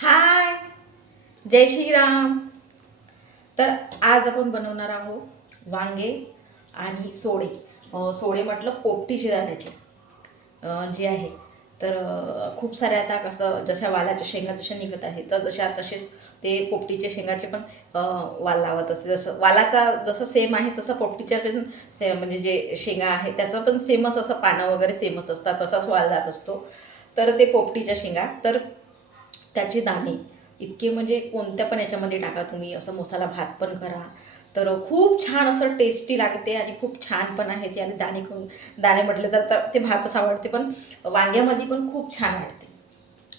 हाय, जय श्रीराम. तर आज आपण बनवणार आहोत वांगे आणि सोडे. सोडे म्हटलं पोपटी दाण्याचे जे आहे. तर खूप सारे आता कसं जशा वालाच्या शेंगा जशा निघत आहे तर तसेच ते पोपटीच्या शेंगाचे पण वाल लावत असते. जसं वालाचा जसं सेम आहे तसं पोपटीच्या पण सेम म्हणजे जे शेंगा आहे त्याचं पण सेमच असं पानं वगैरे सेमच असतात, तसाच वाल जात असतो. तर ते पोपटीच्या शेंगा तर त्याचे दाणे इतके म्हणजे कोणत्या पण याच्यामध्ये टाका तुम्ही, असं मसाला भात पण करा तर खूप छान असं टेस्टी लागते आणि खूप छान पण आहे ते. आणि दाणे म्हटले तर ते भातच आवडते, पण वांग्यामध्ये पण खूप छान वाटते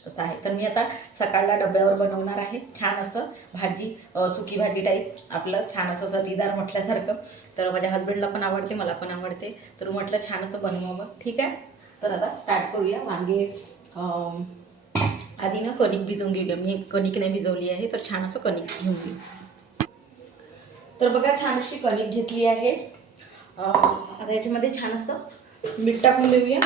असं आहे. तर मी आता सकाळला डब्यावर बनवणार आहे छान असं भाजी, सुकी भाजी टाईप आपलं छान असं जरीदार म्हटल्यासारखं. तर माझ्या हस्बंडला पण आवडते, मला पण आवडते, तर म्हटलं छान असं बनवावं. ठीक आहे, तर आता स्टार्ट करूया. वांगे आधी ना कणिक भिजवून घेऊया. मी कणिक नाही भिजवली आहे, तर छान असं कणिक घेऊन घेऊ. तर बघा छान अशी कणिक घेतली आहे. आता याच्यामध्ये छान असं मीठ टाकून देऊया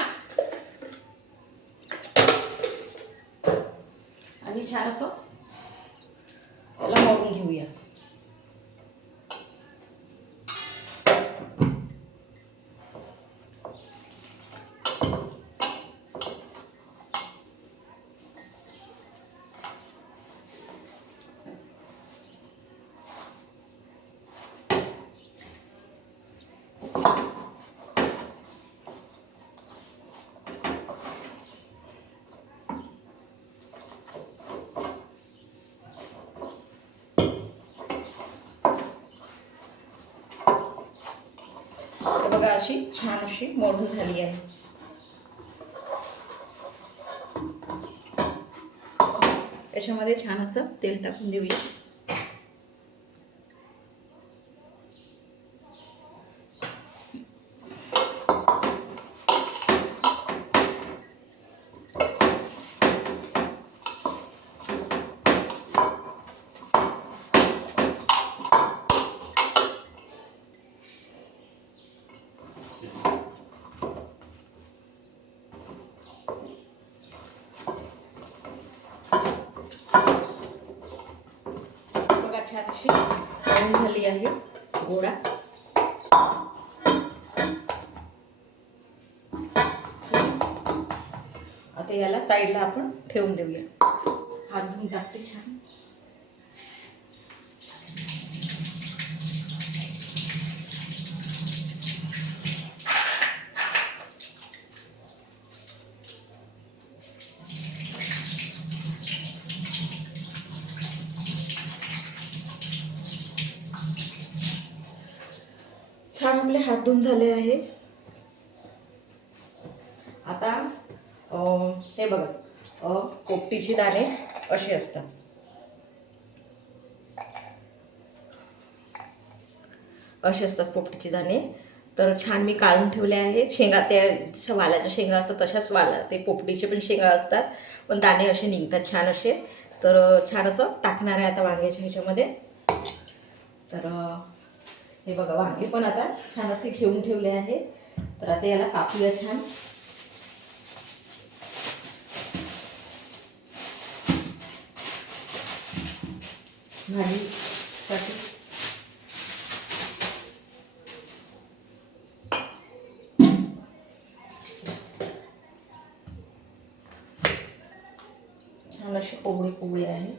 आणि छान असं त्याला मळून घेऊया. तर बघा अशी छान अशी मळून झाली आहे. याच्यामध्ये छान असं तेल टाकून देऊया. छान अशी तळून झाली आहे गोळा. आता याला साईडला आपण ठेवून देऊया. हात धुवून टाकते छान. छान आपले हात धुवून झाले आहे. आता हे बघा, पोपटीचे दाणे असे असतात. असे असतात पोपटीचे दाणे. तर छान मी काढून ठेवले आहे. शेंगा त्या वालाच्या शेंगा असतात तशाच ते पोपटीचे पण शेंगा असतात, पण दाणे असे निघतात छान असे. तर छान असं टाकणार आहे आता वांग्याच्या ह्याच्यामध्ये. तर हे बघा वांगे पण आता छान असे घेऊन ठेवले आहे. तर आता याला कापूया छान. भाजीसाठी छान असे कोवळे आहे.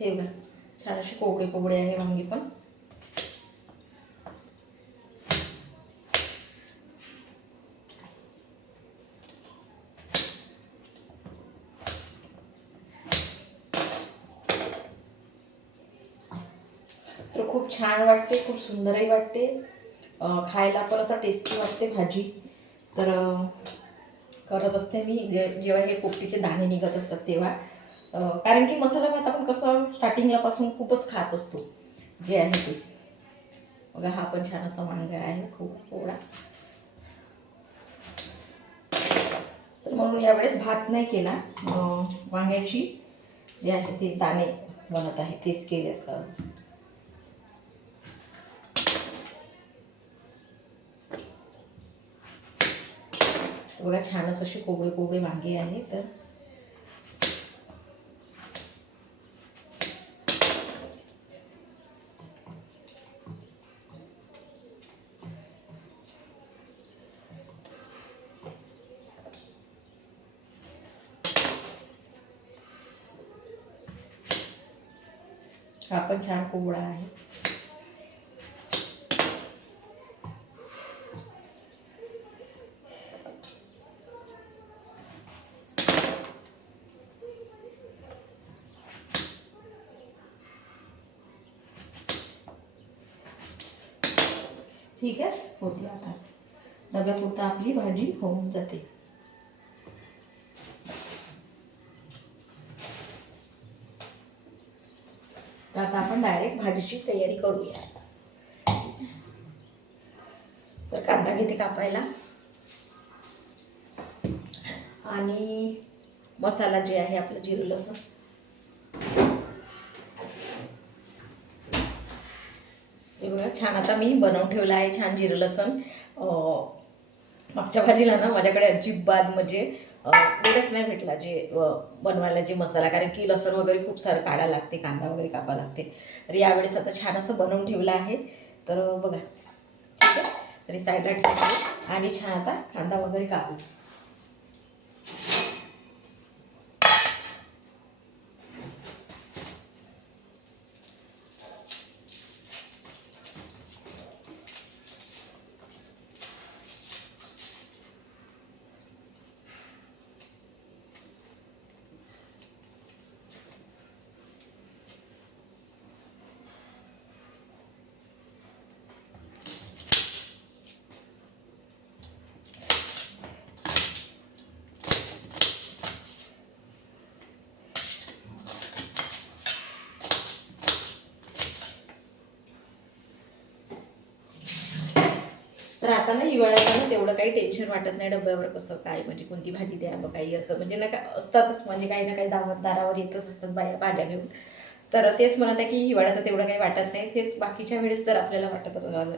हे बघा छान असे कोवळे आहे वांगी पण. तर खूप छान वाटते, खूप सुंदरही वाटते, खायला पण असं टेस्टी वाटते भाजी. तर करत असते मी जेव्हा हे पोपटीचे दाणे निघत असतात तेव्हा. कारण की मसाला भात आपण कसं स्टार्टिंगलापासून खूपच खात असतो जे आहे ते. बघा हा पण छान असा वांगा आहे, खूप पोळा. तर म्हणून यावेळेस भात नाही केला, वांग्याची जे आहे ते दाणे बनत आहे तेच केले. बघा छानच असे कोवळे कोवळे वांगे आहे. तर हा पण छान कोवळा आहे. ठीक आहे, होती आता डब्यापुरता आपली भाजी होऊन जाते. तर आता आपण डायरेक्ट भाजीची तयारी करूया. तर कांदा घेते कापायला आणि मसाला जे आहे आपलं जिरं लसूण, हे बघा छान आता मी बनवून ठेवलं आहे छान जिरं लसूण. मागच्या भाजीला ना माझ्याकडे अजिबात म्हणजे वेळच नाही भेटला जे बनवायला जे मसाला, कारण की लसूण वगैरे खूप सारं काढायला लागते, कांदा वगैरे कापायला लागते. तर यावेळेस आता छान असं बनवून ठेवलं आहे. तर बघा ठीक आहे, तरी साईडला ठेवते आणि छान आता कांदा वगैरे कापू. तर आता ना हिवाळ्याला ना तेवढं काही टेन्शन वाटत नाही डब्यावर कसं काय म्हणजे कोणती भाजी द्या बघ काही असं म्हणजे ना काय असतातच, म्हणजे काही ना काही दारावर येतच असतात बाया भाज्या घेऊन. तर तेच म्हणत आहे की हिवाळ्याचं तेवढं काही वाटत नाही. तेच बाकीच्या वेळेस जर आपल्याला वाटत झालं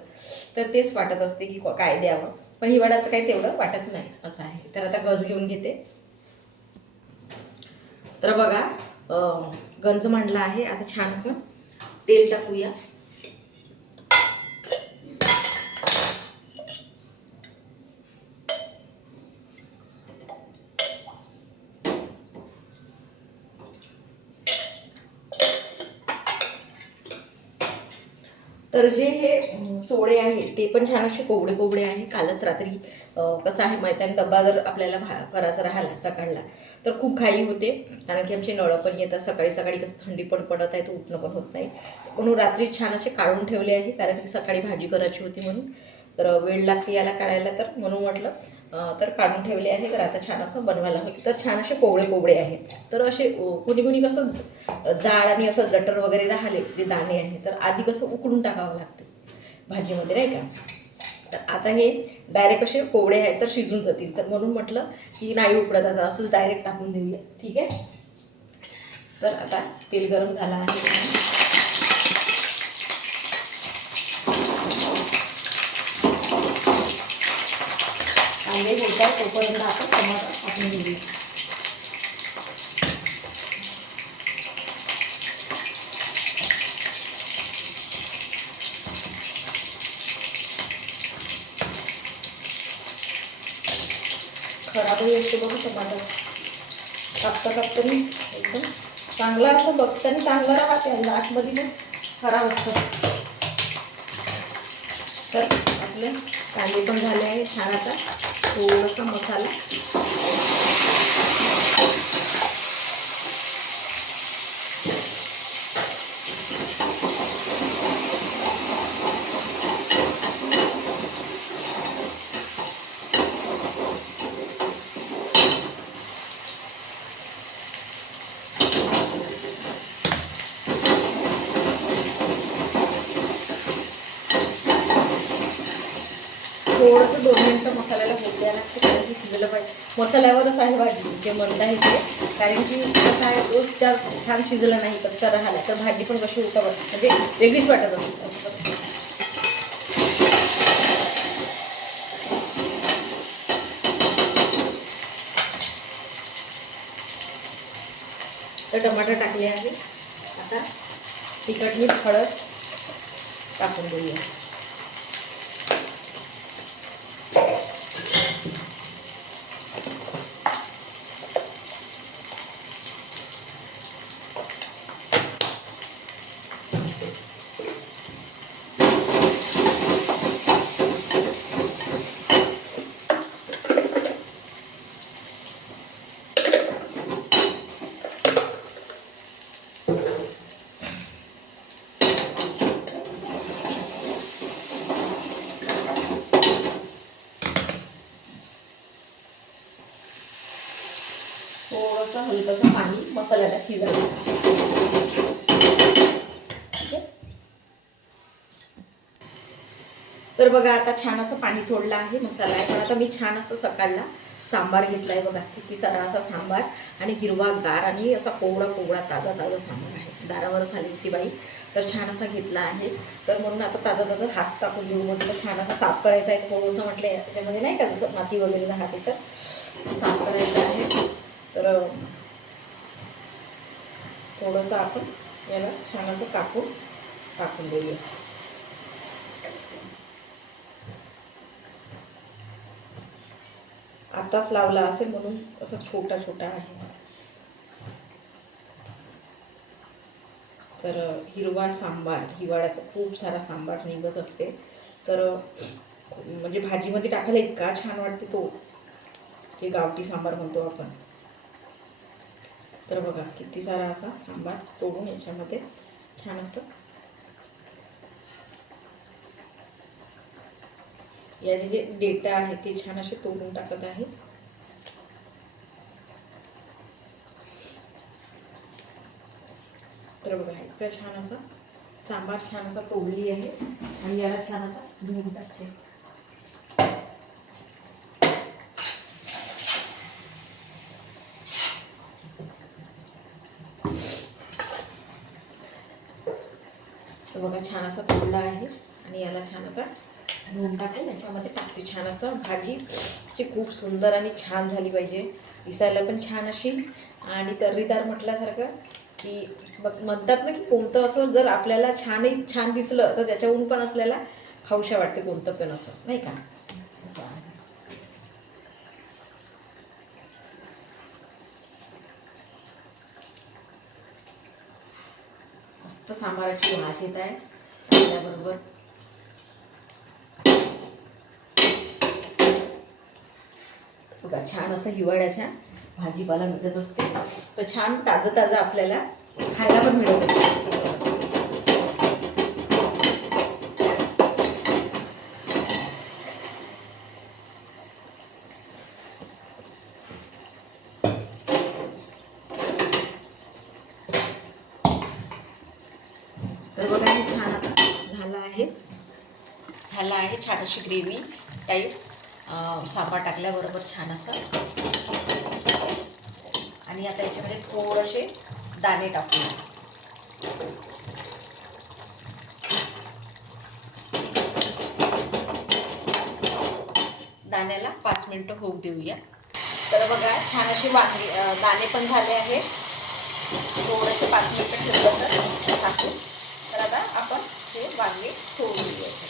तर तेच वाटत असते की काय द्यावं, पण हिवाळ्याचं काही तेवढं वाटत नाही असं आहे. तर आता गंज घेऊन घेते. तर बघा गंज मांडला आहे. आता छान आपण तेल टाकूया. तर जे हे सोडे आहेत ते पण छान असे कोवडे कोवडे आहे. कालच रात्री कसं आहे माहिती आहे, डब्बा जर आपल्याला करायचा राहिला सकाळला तर खूप घाई होते, कारण की आमचे नळं पण येतात सकाळी सकाळी, कसं थंडी पण पडत आहे तर उठणं पण होत नाही. म्हणून रात्री छान असे काढून ठेवले आहे, कारण की सकाळी भाजी करायची होती म्हणून. तर वेळ लागते याला काढायला, तर म्हणून म्हटलं तर काढून ठेवले आहे. तर आता छान असं बनवायला होते. तर छान असे कोवडे कोवडे आहेत. तर असे कुणी कुणी कसं जाड आणि असं जटर वगैरे राहिले जे दाणे आहे तर आधी कसं उकडून टाकावं लागते भाजीमध्ये नाही का. तर आता हे डायरेक्ट असे कोवडे आहेत तर शिजून जातील, तर म्हणून म्हटलं की नाही उकडत, आता असंच डायरेक्ट टाकून देऊया. ठीक आहे. तर आता तेल गरम झालं आहे. कांदे होतात तोपर्यंत आपण टमाटर टाकून घेऊया. खराबही असते बघू टमाटर कापता कापता मी एकदम चांगला असं बघताना चांगला राहते आणि आतमध्ये पण खराब असतं. तर आपले कांदे पण झाले आहे छान. आता थोडासा मसाला थोडंसं 2 मिनिटं मसाल्याला होऊ द्यायला लागते, कारण की शिजलं पाहिजे. मसाल्यावरच आहे भाजी जे म्हणत आहे ते, कारण की कसं आहे रोज त्या छान शिजलं नाही कच्चा राहिला तर भाजी पण कशी होता म्हणजे वेगळीच वाटत असते. तर टमाटर टाकले आहे. आता तिखट मीठ हळद टाकून देऊया. थोडंसं हलकंसं पाणी मसाल्याला शिजायला. तर बघा आता छान असं पाणी सोडलं आहे, मसाला आहे. पण आता मी छान असं सकाळला सांबार घेतला आहे. बघा किती सारा असा सांबार आणि हिरवागार आणि असा कोवळा कोवळा ताजा ताजा सांबार आहे. दारावरच आली होती बाई, तर छान असा घेतला आहे. तर म्हणून आता ताजा ताजा हात टाकून घेऊ म्हटलं. छान असा साफ करायचा आहे थोडंसं, म्हटलं त्याच्यामध्ये नाही का जसं माती वगैरे राहते तर साफ करायचं आहे. तर थोडंसं आपण याला छान असं टाकून देऊया. आताच लावला असेल म्हणून असं छोटा छोटा आहे. तर हिरवा सांबार, हिवाळ्याचा खूप सारा सांबार निघत असते. तर म्हणजे भाजीमध्ये टाकायला इतका छान वाटते तो, हे गावठी सांबार म्हणतो आपण. तर बघा किती सारा असा सांबार तोडून याच्यामध्ये छान असं याचे जे डेटा आहे ते छान असे तोडून टाकत आहे. तर बघा इतका छान असा सांबार छान असा तोडली आहे आणि याला छान असा धुवून टाकते. तर बघा छान असा तोडला आहे आणि याला छान आता धुवून टाकेल. याच्यामध्ये टाकते छान असं. भाजी अशी खूप सुंदर आणि छान झाली पाहिजे, दिसायला पण छान अशी आणि तर्रीदार म्हटल्यासारखं. की म्हणतात ना की कोणतं असं जर आपल्याला छान दिसलं तर त्याच्याहून पण आपल्याला खाऊशा वाटते कोणतं पण असं, नाही का. असं आहे. मस्त सांबाराची वास येत आहे त्याबरोबर. बघा छान असं हिवाळ्याच्या भाजीपाला मिळत असते, तर छान ताजं ताजं आपल्याला खायला पण मिळत असते. तर बघा हे छान आता झाला आहे छान अशी ग्रेव्ही टाईप. सांबार टाकल्याबरोबर छान असं. आणि आता याच्यामध्ये थोडेसे दाणे टाकू. दाण्याला 5 मिनिटं होऊ देऊया. तर बघा छान असे दाणे पण झाले आहेत. थोडेसे 5 मिनिटं ठेवलं तर टाकू. तर आता आपण हे वांगे सोडून देऊया.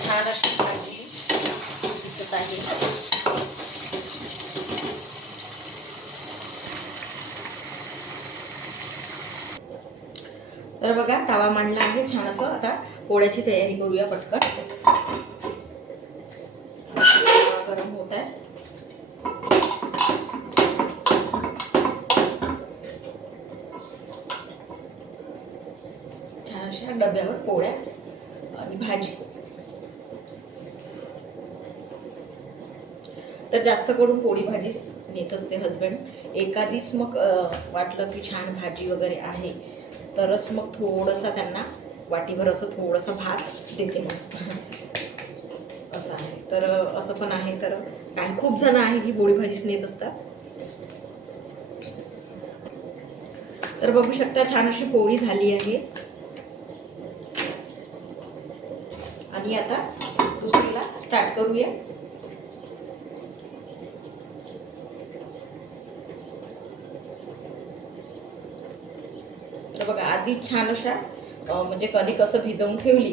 छान अशी भाजी दिसत आहे. तर बघा तवा मांडला आहे छान असं. आता पोळ्याची तयारी करूया पटकन. गरम होत आहे. छान अशा डब्यावर पोळ्या आणि भाजी. तर जास्त करून पोळी भाजीच नेत असते हजबंड. एखादीच मग वाटलं की छान भाजी वगैरे आहे तरच मग थोडंसं त्यांना वाटीभर असं थोडंसं भात देते मग. असं आहे. तर असं पण आहे. तर काही खूप जण आहे की पोळी भाजीच नेत असतात. तर बघू शकता छान अशी पोळी झाली आहे. आणि आता दुसरीला स्टार्ट करूया. तर बघा आधी छान अशा म्हणजे कणिक असं भिजवून ठेवली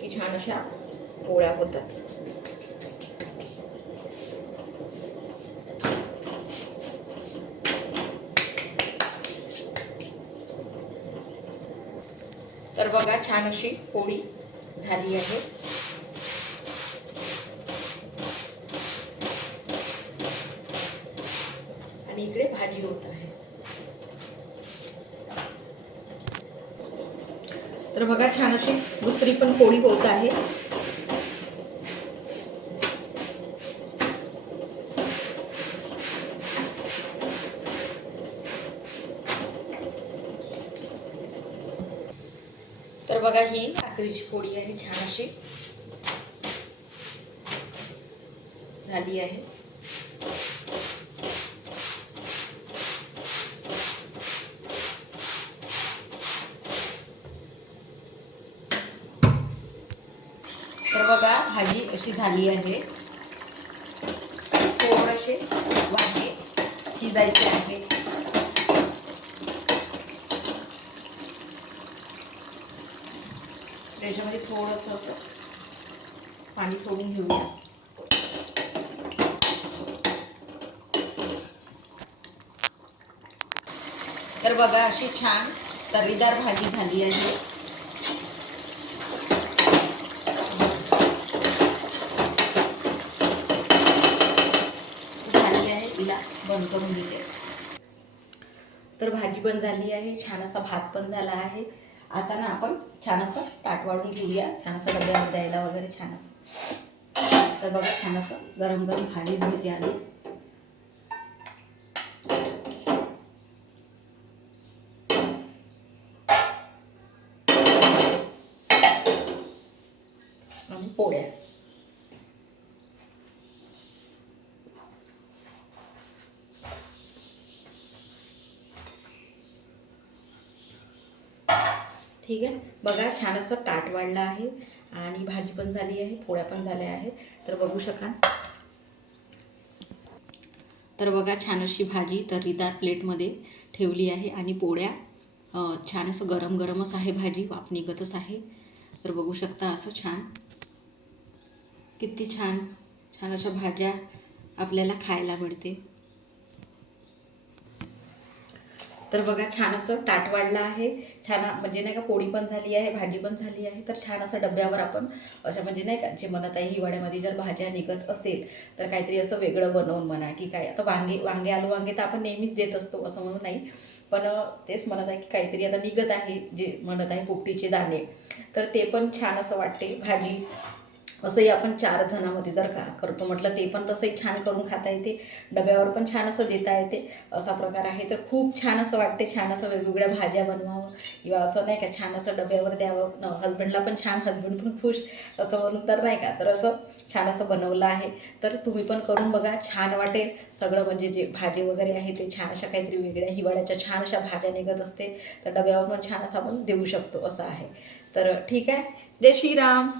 की छान अशा पोळ्या होतात. तर बघा छान अशी पोळी झाली आहे. आणि इकडे भाजी होत आहे. तर बघा छान अशी दुसरी पण पोळी होत आहे. तर बघा ही आखरीची पोळी आहे, छान अशी झाली आहे. तर बघा भाजी अशी झाली आहे. थोडेसे वांगे शिजायचे आहे. त्याच्यामध्ये थोडंसं असं पाणी सोडून घेऊया. तर बघा अशी छान तर्रीदार भाजी झाली आहे. बंद करून दिले. तर भाजी पण झाली आहे, छान असा भात पण झाला आहे. आता ना आपण छान असं ताट वाढून घेऊया, छान असं डब्यावर द्यायला वगैरे छान असं. तर बघा छान असं गरम गरम भाजी झाली आधी. आणि पोळ्या. ठीक आहे, बघा छान असं ताट वाढलं आहे आणि भाजी पण झाली आहे, पोळ्या पण झाल्या आहेत. तर बघू शकाल. तर बघा छान अशी भाजी तर्रीदार प्लेटमध्ये ठेवली आहे आणि पोळ्या छान असं गरम गरमच आहे, भाजी वाफ निघतच आहे. तर बघू शकता असं छान, किती छान छान अशा भाज्या आपल्याला खायला मिळते. तर बघा छान असं ताट वाढलं आहे, छान म्हणजे नाही का पोळी पण झाली आहे, भाजी पण झाली आहे. तर छान असं डब्यावर आपण अशा म्हणजे नाही का जे म्हणत आहे हिवाळ्यामध्ये जर भाज्या निघत असेल तर काहीतरी असं वेगळं बनवून म्हणा की काय. आता वांगे आलू वांगे तर आपण नेहमीच देत असतो असं म्हणून नाही, पण तेच म्हणत आहे की काहीतरी आता निघत आहे जे म्हणत आहे पोपटीचे दाणे, तर ते पण छान असं वाटते. भाजी असंही आपण 4 जणांमध्ये जर का करतो म्हटलं ते पण तसंही छान करून खाता येते, डब्यावर पण छान असं देता येते, असा प्रकार आहे. तर खूप छान असं वाटते, छान असं वेगवेगळ्या भाज्या बनवावं किंवा असं नाही का छान असं डब्यावर द्यावं. हजबंडला पण छान, हजबंड पण खुश असं म्हणून तर नाही का. तर असं छान असं बनवलं आहे. तर तुम्ही पण करून बघा, छान वाटेल सगळं. म्हणजे जे भाजी वगैरे आहे ते छान अशा काहीतरी वेगळ्या हिवाळ्याच्या छान अशा भाज्या निघत असते, तर डब्यावर पण छान असं आपण देऊ शकतो असं आहे. तर ठीक आहे, जय श्रीराम.